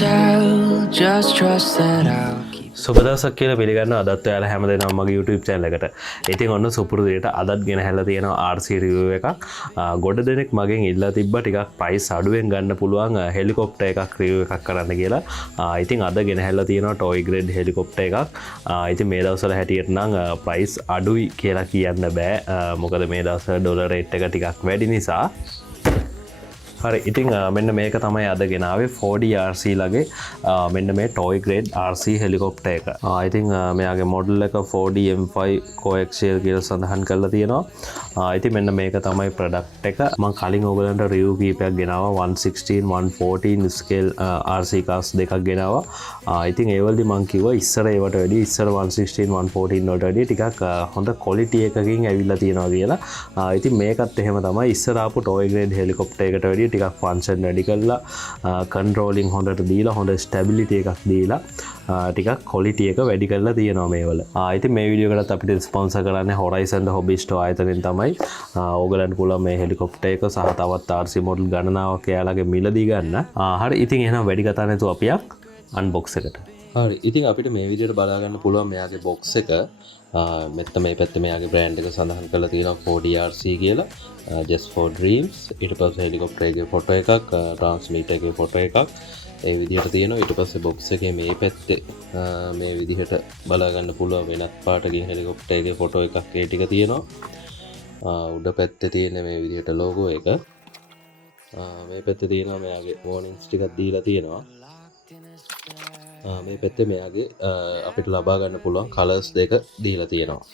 tell, just trust that I'll keep. සුබදවසක් කියලා පිළිගන්න අදත් ඔයාලා හැමදේම මගේ YouTube channel එකට. ඉතින් ඔන්න සුපුරුදු විදිහට අදත් ගෙන හැලා තියෙනවා RC review එකක්. ගොඩ දෙනෙක් මගෙන් ඉල්ලා තිබ්බා ටිකක් price අඩුවෙන් ගන්න පුළුවන් හෙලිකොප්ටර් එකක් review එකක් කරන්න කියලා. ඉතින් අද ගෙන හැලා තියෙනවා Toygrade හෙලිකොප්ටර් එකක්. ඉතින් මේ දවස්වල හැටියට නම් price අඩුයි කියලා කියන්න බෑ. මොකද මේ දවස්වල ඩොලර් රේට් එක ටිකක් වැඩි නිසා. හරි ඉතින් මෙන්න මේක තමයි අද ගෙනාවේ 4D RC ලගේ මෙන්න මේ Toygrade RC හෙලිකොප්ටර් එක. ඉතින් මෙයාගේ මොඩල් එක 4D M5 Coaxial කියලා සඳහන් කරලා තියෙනවා. ඉතින් මෙන්න මේක තමයි ප්‍රොඩක්ට් එක. මම කලින් ඔයගලන්ට රිවිව් කීපයක් ගෙනාවා 116 114 ස්කේල් RC cars දෙකක් ගෙනාවා. ඉතින් ඒ වලදී මම කිව්වා ඉස්සර ඒවට වැඩිය ඉස්සර 116 114 වලට වැඩිය ටිකක් හොඳ quality එකකින් ඇවිල්ලා තියෙනවා කියලා. ඉතින් මේකත් එහෙම තමයි ඉස්සර ආපු Toygrade හෙලිකොප්ටර් එකට වැඩිය ටිකක් ෆන්ක්ෂන් වැඩි කරලා කන්ට්‍රෝලින් හොඳට දීලා හොඳ ස්ටැබිලිටි එකක් දීලා ටිකක් ක්වොලිටි එක වැඩි කරලා තියෙනවා මේවල. ඉතින් මේ වීඩියෝ එකටත් අපිට ස්පොන්සර් කරන්නේ Horizon Hobby Store ආයතනයෙන් තමයි. ඕගලන්ට පුළුවන් මේ හෙලිකොප්ටර් එක සහ තවත් RC මොඩල් ගණනාවක් එයාලගේ මිලදී ගන්න. හරි ඉතින් එහෙනම් වැඩි කතා නැතුව අපි අන්බොක්ස් එකට. හරි ඉතින් අපිට මේ විදිහට බලා ගන්න පුළුවන් මෙයාගේ බොක්ස් එක. මෙත්ත මේ පැත්තේ මෙයාගේ බ්‍රෑන්ඩ් එක සඳහන් කරලා තියෙනවා 4D RC කියලා. just for dreams ඊට පස්සේ හෙලිකොප්ටර් එකේ ෆොටෝ එකක් ට්‍රාන්ස්මිටර් එකේ ෆොටෝ එකක් ඒ විදිහට තියෙනවා. ඊට පස්සේ බොක්ස් එකේ මේ පැත්තේ මේ විදිහට බලා ගන්න පුළුවන් වෙනත් පාටකින් හෙලිකොප්ටර් එකේ ෆොටෝ එකක් ඒ ටික තියෙනවා. උඩ පැත්තේ තියෙන මේ විදිහට ලෝගෝ එක. මේ පැත්තේ තියෙනවා මෙයාගේ වෝනින්ග්ස් ටිකක් දීලා තියෙනවා. මේ පැත්තේ මෙයාගේ අපිට ලබා ගන්න පුළුවන් කලර්ස් දෙක දීලා තියෙනවා.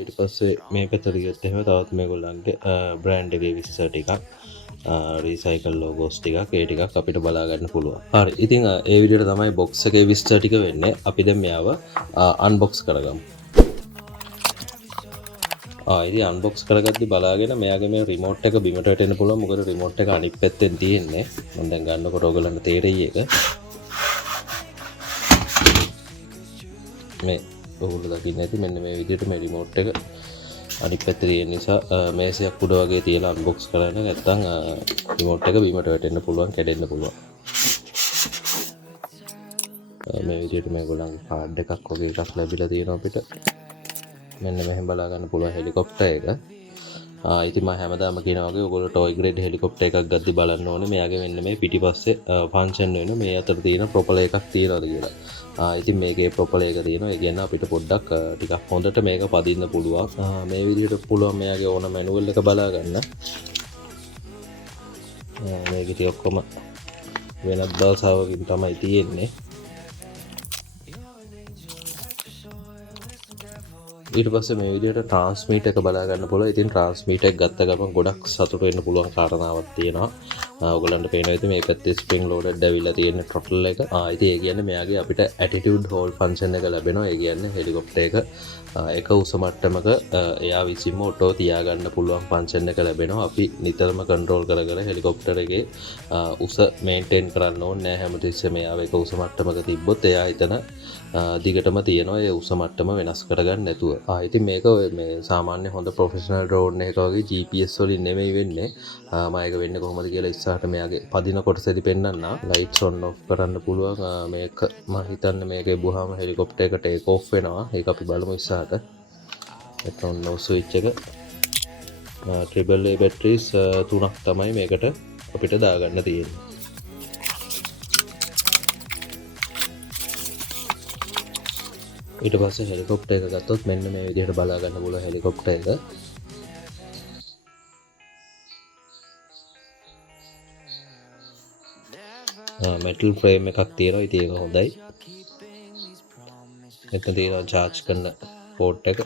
ඊට පස්සේ මේ පැත්තට ගියොත් එහෙම තවත් මේගොල්ලන්ගේ බ්‍රෑන්ඩ් එකේ විස්තර ටිකක් රීසයිකල් ලෝගෝස් ටිකක් ඒ ටිකක් අපිට බලා ගන්න පුළුවන්. හරි ඉතින් ඒ විදිහට තමයි බොක්ස් එකේ විස්තර ටික වෙන්නේ. අපි දැන් මෙයාව අන්බොක්ස් කරගමු. ඉතින් අන්බොක්ස් කරගද්දි බලාගෙන මෙයාගේ මේ රිමෝට් එක බිමට වැටෙන්න පුළුවන්. මොකද රිමෝට් එක අනිත් පැත්තෙන් තියෙන්නේ. මම දැන් ගන්නකොට ඔයගලන්ට තේරෙයි ඒක. මේ ඔයගොල්ලෝ දකින්න ඇති මෙන්න මේ විදිහට මේ රිමෝට් එක අනිත් පැත්තේ තියෙන නිසා මේසයක් උඩ වගේ තියලා අන්බොක්ස් කරන්න නැත්නම් රිමෝට් එක බිමට වැටෙන්න පුළුවන් කැඩෙන්න පුළුවන්. මේ විදිහට මේගොල්ලන්ගේ කාඩ් එකක් වගේ එකක් ලැබිලා තියෙනවා අපිට. මෙන්න මෙහෙම බලා ගන්න පුළුවන් හෙලිකොප්ටර් එක. ඉතින් මම හැමදාම කියනවා වගේ ඔයගොල්ලෝ Toygrade හෙලිකොප්ටර් එකක් ගද්දි බලන්න ඕනේ මෙයාගේ මෙන්න මේ පිටිපස්සේ ෆන්ක්ෂන් වෙන මේ අතර තියෙන ප්‍රොපලර් එකක් තියෙනවද කියලා. ඉතින් මේකේ ප්‍රොපලර් එක තියෙනවා. ඒ කියන්නේ අපිට පොඩ්ඩක් ටිකක් හොඳට මේක පදින්න පුළුවන්. මේ විදිහට පුළුවන් මෙයාගේ ඕන මැනුවල් එක බලා ගන්න. මේක ඉතින් ඔක්කොම වෙනත් භාෂාවකින් තමයි තියෙන්නේ. ඊට පස්සේ මේ විදිහට ට්‍රාන්ස්මීටර් එක බලා ගන්න පුළුවන්. ඉතින් ට්‍රාන්ස්මීටර් එක ගත්ත ගමන් ගොඩක් සතුට වෙන්න පුළුවන් කාරණාවක් තියෙනවා. ඔයගලන්ට පේනවා ඉතින් මේ පැත්තේ ස්ප්‍රින්ග් ලෝඩඩ් ඇවිල්ලා තියෙන ට්‍රොටල් එක. ඉතින් ඒ කියන්නේ මෙයාගේ අපිට ඇටිටියුඩ් හෝල් ෆන්ක්ෂන් එක ලැබෙනවා. ඒ කියන්නේ හෙලිකොප්ටර් එක උස මට්ටමක එයා විසින්ම ඔටෝ තියාගන්න පුළුවන් ෆන්ක්ෂන් එක ලැබෙනවා. අපි නිතරම කන්ට්‍රෝල් කර කර හෙලිකොප්ටර් එකේ උස මේන්ටේන් කරන්න ඕනේ නැහැ. හැමතිස්සෙම එයාව එක උස මට්ටමක තිබ්බොත් එයා එතන දිගටම තියෙනවා ඒ උස මට්ටම වෙනස් කරගන්න නැතුව. ඉතින් මේක මේ සාමාන්‍ය හොඳ ප්‍රොෆෙෂනල් ඩ්‍රෝන් එකක වගේ GPS වලින් නෙමෙයි වෙන්නේ. මම ඒක වෙන්නේ කොහොමද කියලා ඉස්සරහට මෙයාගේ පදින කොටසෙදි පෙන්නන්න. ලයිට්ස් ඔන් ඔෆ් කරන්න පුළුවන්. මේක මම හිතන්නේ මේක එබුවාම හෙලිකොප්ටර් එක ටේක් ඔෆ් වෙනවා. ඒක අපි බලමු ඉස්සරහට. ඒක ඔන් ඔෆ් ස්විච් එක. AAA බැටරිස් 3ක් තමයි මේකට අපිට දාගන්න තියෙන්නේ. ඊට පස්සේ හෙලිකොප්ටර් එක ගත්තොත් මෙන්න මේ විදිහට බලා ගන්න පුළුවන් හෙලිකොප්ටර් එක. මෙටල් ෆ්‍රේම් එකක් තියෙනවා. ඉතින් ඒක හොඳයි. මෙතන තියෙනවා charge කරන පෝට් එක.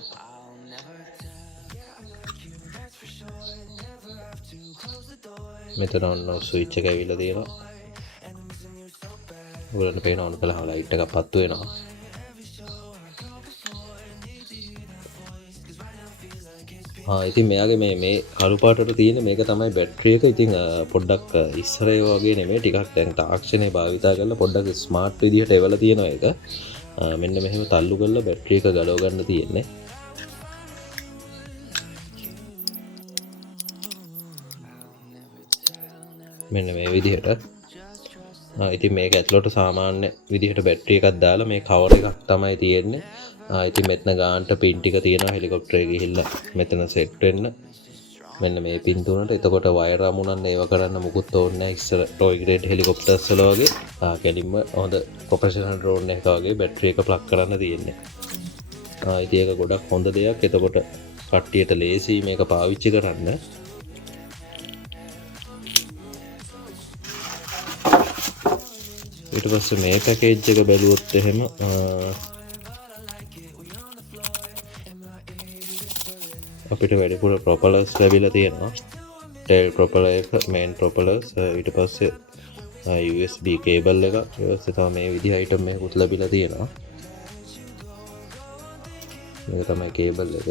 මෙතන ඔන්න ස්විච් එක ඇවිල්ලා තියෙනවා. ඔයගොල්ලන්ට පේනවා ඔන්න කළා ලයිට් එකක් පත්තු වෙනවා. ඉතින් මෙයාගේ මේ කළු පාටට තියෙන මේක තමයි බැටරි එක. ඉතින් පොඩ්ඩක් ඉස්සර ඒ වගේ නෙමෙයි ටිකක් දැන් තාක්ෂණය භාවිතා කරලා පොඩ්ඩක් ස්මාර්ට් විදිහට එවලා තියෙනවා ඒක. මෙන්න මෙහෙම තල්ලු කරලා බැටරි එක ගලව ගන්න තියෙන්නේ. මෙන්න මේ විදිහට ඉතින් මේක ඇතුළට සාමාන්‍ය විදිහට බැටරි එකක් දාලා මේ කවර් එකක් තමයි තියෙන්නේ. ඉතින් මෙතන ගානට පින් ටික තියෙනවා හෙලිකොප්ටරේ ගිහිල්ලා මෙතන සෙට් වෙන්න. මෙන්න මේ පින් තුනට. එතකොට වයර් අමුණන්න ඒව කරන්න මුකුත් ඕනේ නැහැ. ඉස්සර ටොයි ග්‍රේඩ් හෙලිකොප්ටර්ස් වල වගේ කෙලින්ම හොඳ ප්‍රොෆෙෂනල් ඩ්‍රෝන් එකක වගේ බැටරි එක ප්ලග් කරන්න තියෙන්නේ. ඉතින් ඒක ගොඩක් හොඳ දෙයක්. එතකොට කට්ටියට ලේසි මේක පාවිච්චි කරන්න. ඊට පස්සේ මේ පැකේජ් එක බැලුවොත් එහෙම අපිට වැඩිපුර ප්‍රොපලර්ස් ලැබිලා තියෙනවා. ටේල් ප්‍රොපලර් එක, මේන් ප්‍රොපලර්ස්, ඊට පස්සේ USB කේබල් එක, ඊට පස්සේ තමයි මේ විදිහ අයිටම් එකකුත් ලැබිලා තියෙනවා. මේක තමයි කේබල් එක.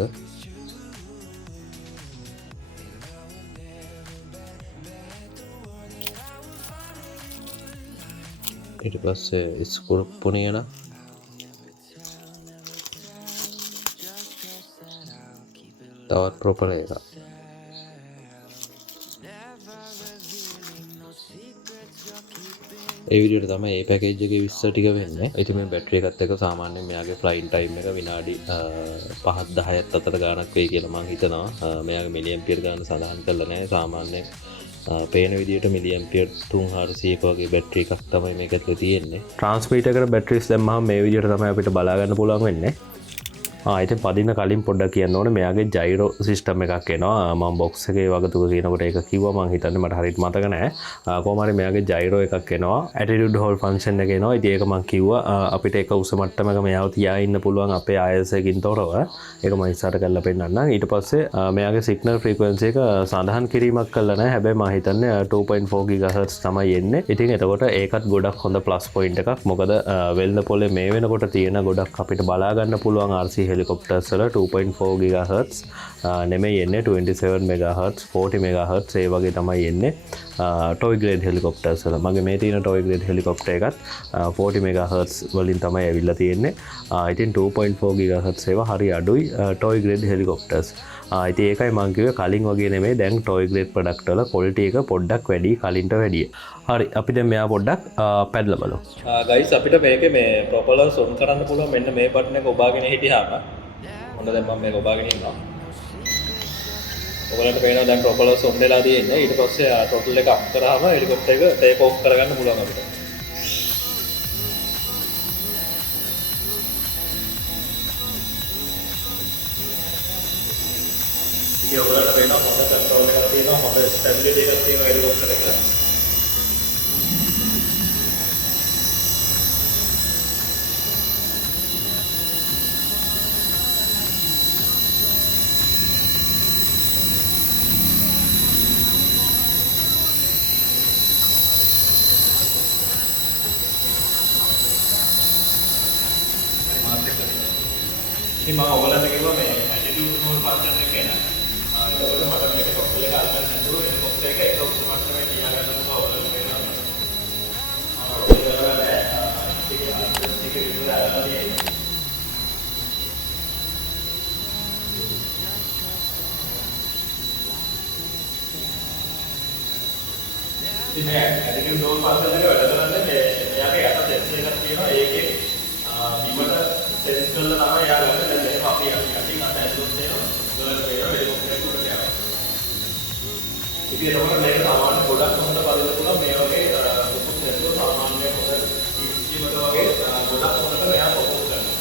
ඊට පස්සේ ස්ක්‍රූප් පුනියන තවත් ප්‍රොපලර් එක. ඒ විදිහට තමයි මේ පැකේජ් එකේ 20 ටික වෙන්නේ. ඉතින් මේ බැටරි එකත් එක්ක සාමාන්‍යයෙන් මෙයාගේ ෆ්ලයින් ටයිම් එක විනාඩි 5-10ක් අතර ගාණක් වෙයි කියලා මම හිතනවා. මෙයාගේ මිලි ඇම්පියර් ගාණ සඳහන් කරලා නැහැ. සාමාන්‍යයෙන් පේන විදිහට මිලි ඇම්පියර් 3400ක වගේ බැටරි එකක් තමයි මේක ඇතුලේ තියෙන්නේ. ට්‍රාන්ස්මීටර් එකට බැටරිස් දැම්මම මේ විදිහට තමයි අපිට බලා ගන්න පුළුවන් වෙන්නේ. ඉතින් පදින්න කලින් පොඩ්ඩක් කියන්න ඕනේ මෙයාගේ ජයිරෝ සිස්ටම් එකක් එනවා. මම බොක්ස් එකේ වගතුක කියනකොට ඒක කිව්වා. මම හිතන්නේ මට හරියට මතක නැහැ. කොහොම හරි මෙයාගේ ජයිරෝ එකක් එනවා. ඇටිටියුඩ් හෝල් ෆන්ක්ෂන් එක එනවා. ඉතින් ඒක මම කිව්වා අපිට එක උස මට්ටමක මෙයාව තියා ඉන්න පුළුවන් අපේ IS එකකින් තොරව. ඒක මම ඉස්සරහට කරලා පෙන්නන්නම්. ඊට පස්සේ මෙයාගේ සිග්නල් ෆ්‍රීකවන්සි එක සඳහන් කිරීමක් කළා නැහැ. හැබැයි මම හිතන්නේ 2.4 GHz තමයි එන්නේ. ඉතින් එතකොට ඒකත් ගොඩක් හොඳ ප්ලස් පොයින්ට් එකක්. මොකද වෙල්ද පොලේ මේ වෙනකොට තියෙන ගොඩක් අපිට බලා ගන්න පුළුවන් RC හෙලිකොප්ටර්ස් වල 2.4 GHz නෙමෙයි එන්නේ 27 MHz 40 MHz ඒ වගේ තමයි එන්නේ ටොයි ග්‍රේඩ් හෙලිකොප්ටර්ස් වල. මගේ මේ තියෙන ටොයි ග්‍රේඩ් හෙලිකොප්ටර් එකත් 40 MHz වලින් තමයි ඇවිල්ලා තියෙන්නේ. ඉතින් 2.4 GHz ඒවා හරි අඩුයි ටොයි ග්‍රේඩ් හෙලිකොප්ටර්ස්. ඉතින් ඒකයි මම කිව්වේ කලින් වගේ නෙමෙයි දැන් ටොයි ග්‍රේඩ් ප්‍රොඩක්ට් වල ක්වොලිටි එක පොඩ්ඩක් වැඩි කලින්ට වැඩිය. හරි අපි දැන් මෙයා පොඩ්ඩක් පැදලා බලමු. ගයිස් අපිට මේකේ මේ ප්‍රොපලර්ස් ඔන් කරන්න පුළුවන් මෙන්න මේ බටන් එක ඔබාගෙන හිටියාම. හොඳ දැන් මම මේක ඔබාගෙන ඉන්නවා. ඔයගලන්ට පේනවා දැන් ප්‍රොපලර්ස් ඔන් වෙලා තියෙන්නේ. ඊට පස්සේ ටොටල් එක අප් කරාම හෙලිකොප්ටර් එක ටේක් ඔෆ් කරගන්න පුළුවන් අපිට. ඉතින් ඔයගලන්ට පේනවා හොඳ කන්ට්‍රෝල් එකක් තියෙනවා, හොඳ ස්ටැබිලිටි එකක් තියෙනවා හෙලිකොප්ටර් එක. ඉතින් මම ඔයගලන්ට කිව්වා මේ ඇටිටියුඩ් හෝල් ෆන්ක්ෂන් එක ගැන. ඒකවල මට මේක ටොප් එක අල්ලන්න නැතුව හෙලිකොප්ටර් එක එක උස මට්ටමේ තියාගන්න පුළුවන් ඔයගලන්ට වෙනවා. ඒක විතර අරලා තියෙන්නේ. ඉතින් මේ ඇටිටියුඩ් හෝල් ෆන්ක්ෂන් එක වැඩ කරන්නේ මෙයාගේ යට සෙන්සර් එකක් තියෙනවා. ඒකේ බිමට සෙන්ස් කරලා තමයි එයා ගන්න. දැන් මේක අපි යටින් අත ඇතුළට දෙනවා. ඒවල වේව හෙලිකොප්ටර් එක උඩට යනවා. ඉතින් ඒකවල මේක සාමාන්‍ය ගොඩක් හොඳ පරිදි පුළුවන් මේ වගේ මුකුත් නැතුව සාමාන්‍ය හොඳ ඉස්කීමක වගේ ගොඩක් හොඳට මෙයා පොපොස් කරනවා.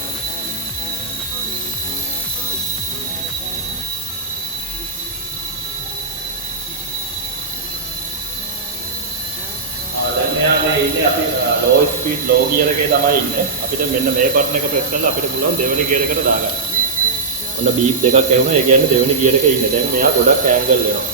දැන් මෙයාගේ ඉන්නේ අපි low speed low gear එකේ තමයි ඉන්නේ. අපිට මෙන්න මේ බටන් එක ප්‍රෙස් කරලා අපිට පුළුවන් දෙවෙනි gear එකට දාගන්න. ඔන්න බීප් දෙකක් ඇහුණා. ඒ කියන්නේ දෙවෙනි gear එකේ ඉන්නේ. දැන් මෙයා ගොඩක් ඇන්ගල් වෙනවා.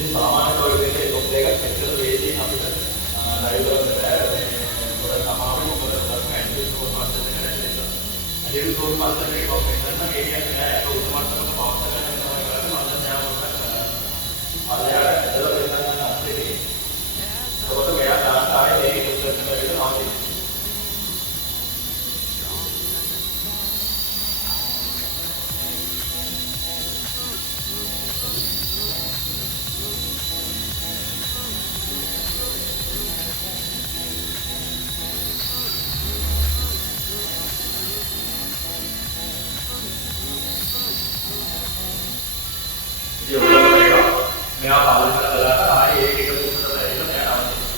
ඉතින් සාමාන්‍ය Toygrade එකේ top එකක් මෙච්චර වේදී අපිට ලයිව් කරන්න බෑ. මොකද සමාවෙ මොකද ඇන්ඩ්‍රොයිඩ් ෆෝන් වර්ෂන් එක නැති නිසා. ඇන්ඩ්‍රොයිඩ් ෆෝන් වර්ෂන් එකේ කොප් එක නම් ඒ කියන්නේ නෑ. ඒක උත්තර මට්ටමක පවර් එක තමයි කරන්නේ. මම දැන් යාම අලයා ඇදලා දෙන්න අපිට. ඒකට මෙයා දාන්න ආයේ මේක ඉස්සරහට වෙන්න ඕනේ. මෙයා පාලනය කරලා ආයේ ඒක එක දුන්නට ඇවිල්ලා මෙයා නවතිනවා.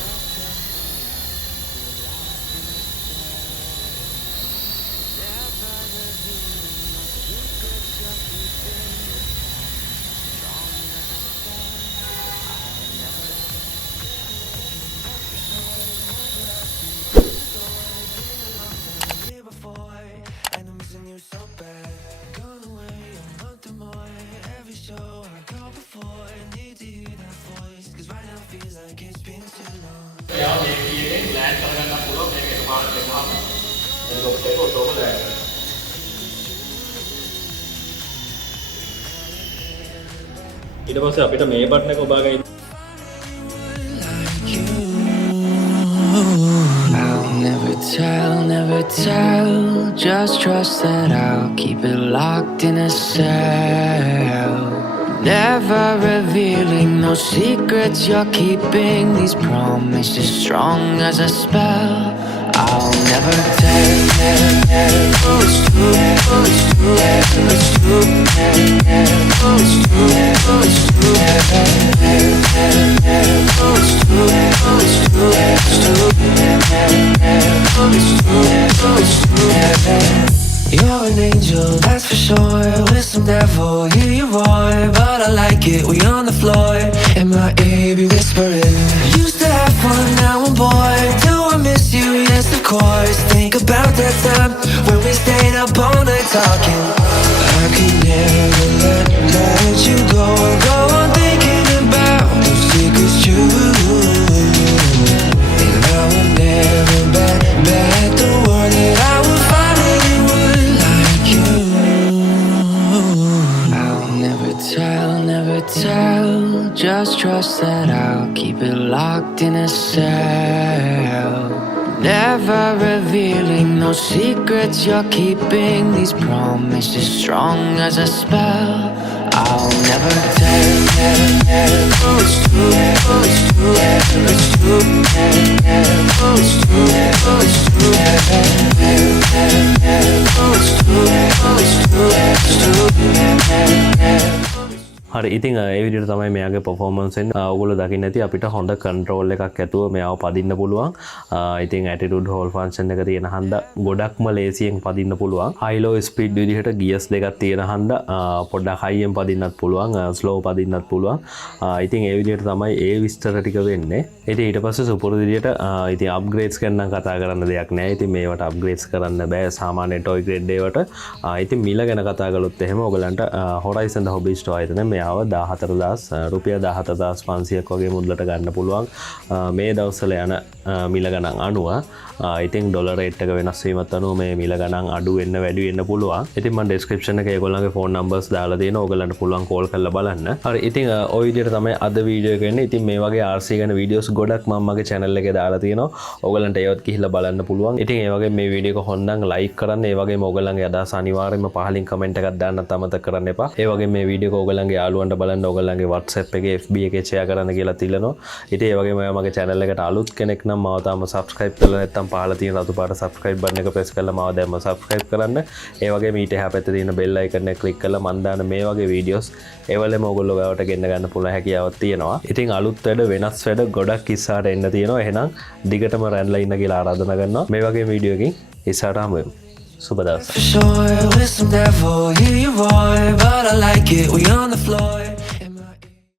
එයා මේ කීයෙන් ලෑන්ඩ් කරගන්න පුළුවන් මේක එකපාරට දෙන්නාම හෙලිකොප්ටර් එක ඔතෝම ලෑන්ඩ් කරනවා. ඊට පස්සේ අපිට මේ බටන් එක ඔබාගෙන Never tell, just trust that I'll keep it locked in a cell. Never revealing no secrets you're keeping. These promises strong as a spell. I'll never tell. It's true, it's true, it's true, it's true, it's true, it's true, it's true, it's true. You're an angel, that's for sure. With some devil, hear you roar. But I like it, we on the floor. In my ear, be whispering. Used to have fun, now I'm bored. Do I miss you? Yes, of course. Think about that time when we stayed up all night talking. I could never let you go. Go on thinking about those secrets true. And I will never bet the word that I would find anyone like you. I'll never tell. Just trust that I'll keep it locked in a cell. Never revealing no secrets you're keeping. These promises strong as a spell. I'll never tell. It's true, it's true, it's true, it's true, it's true, it's true, it's true. හරි ඉතින් ඒ විදිහට තමයි මෙයාගේ performance එක ඔයගොල්ලෝ දකින්න ඇති අපිට හොඳ control එකක් ඇතුව මෙයාව පදින්න පුළුවන්. ඉතින් attitude hold function එක තියෙන හන්ද ගොඩක්ම ලේසියෙන් පදින්න පුළුවන්. high low speed විදිහට gears දෙකක් තියෙන හන්ද පොඩ්ඩක් high යෙන් පදින්නත් පුළුවන්, slow පදින්නත් පුළුවන්. ඉතින් ඒ විදිහට තමයි ඒ විස්තර ටික වෙන්නේ. ඉතින් ඊට පස්සේ සුපුරුදු විදිහට ඉතින් upgrades ගැන නම් කතා කරන්න දෙයක් නැහැ. ඉතින් මේවට upgrades කරන්න බෑ සාමාන්‍ය Toygrade ඒවට. ඉතින් මිල ගැන කතා කළොත් එහෙම ඔයගලන්ට Horizon hobby store එකේ මෙයාව 14000 රුපියල් 14500ක් වගේ මුදලට ගන්න පුළුවන්. මේ දවස්වල යන මිල ගණන් අනුව ඉතින් ඩොලර් රේට් එක වෙනස් වීමත් අනුව මේ මිල ගණන් අඩු වෙන්න වැඩි වෙන්න පුළුවන්. ඉතින් මම description එකේ ඒගොල්ලන්ගේ phone numbers දාලා තියෙනවා. ඔයගලන්ට පුළුවන් call කරලා බලන්න. හරි ඉතින් ওই විදිහට තමයි අද වීඩියෝ එක එන්නේ. ඉතින් මේ වගේ RC ගැන videos ගොඩක් මම මගේ channel එකේ දාලා තියෙනවා. ඔයගලන්ට ඒවත් ගිහිල්ලා බලන්න පුළුවන්. ඉතින් ඒ වගේ මේ වීඩියෝ එක හොඳනම් like කරන්න. ඒ වගේම ඔයගලන්ගේ අදහස් අනිවාර්යයෙන්ම පහලින් comment එකක් දාන්නත් අමතක කරන්න එපා. ඒ වගේම මේ වීඩියෝ එක ඔයගලන්ගේ යාළුවන්ට බලන්න ඔයගලන්ගේ WhatsApp එකේ FB එකේ share කරන්න කියලා තියනවා. ඉතින් ඒ වගේම ඔයා මගේ channel එකට අලුත් කෙනෙක් නම් මාව තාම subscribe කරලා නැත්නම් පහළ තියෙන රතු පාට subscribe button එක press කරලා මාව දැම්ම subscribe කරන්න. ඒ වගේම ඊට එහා පැත්තේ තියෙන bell icon එක click කරලා මම දාන මේ වගේ videos ඒවලම ඔයගොල්ලෝ ගාවට ගෙන්න ගන්න පුළුවන් හැකියාවක් තියෙනවා. ඉතින් අලුත් වැඩ වෙනස් වැඩ ගොඩක් ඉස්සරහට එන්න තියෙනවා. එහෙනම් දිගටම රැන්ලා ඉන්න කියලා ආරාධනා කරනවා. මේ වගේ වීඩියෝ එකකින් ඉස්සරහට හමු වෙමු. සුබ දවසක්. Sure, with some devil, hear you roar, but I like it, we on the floor.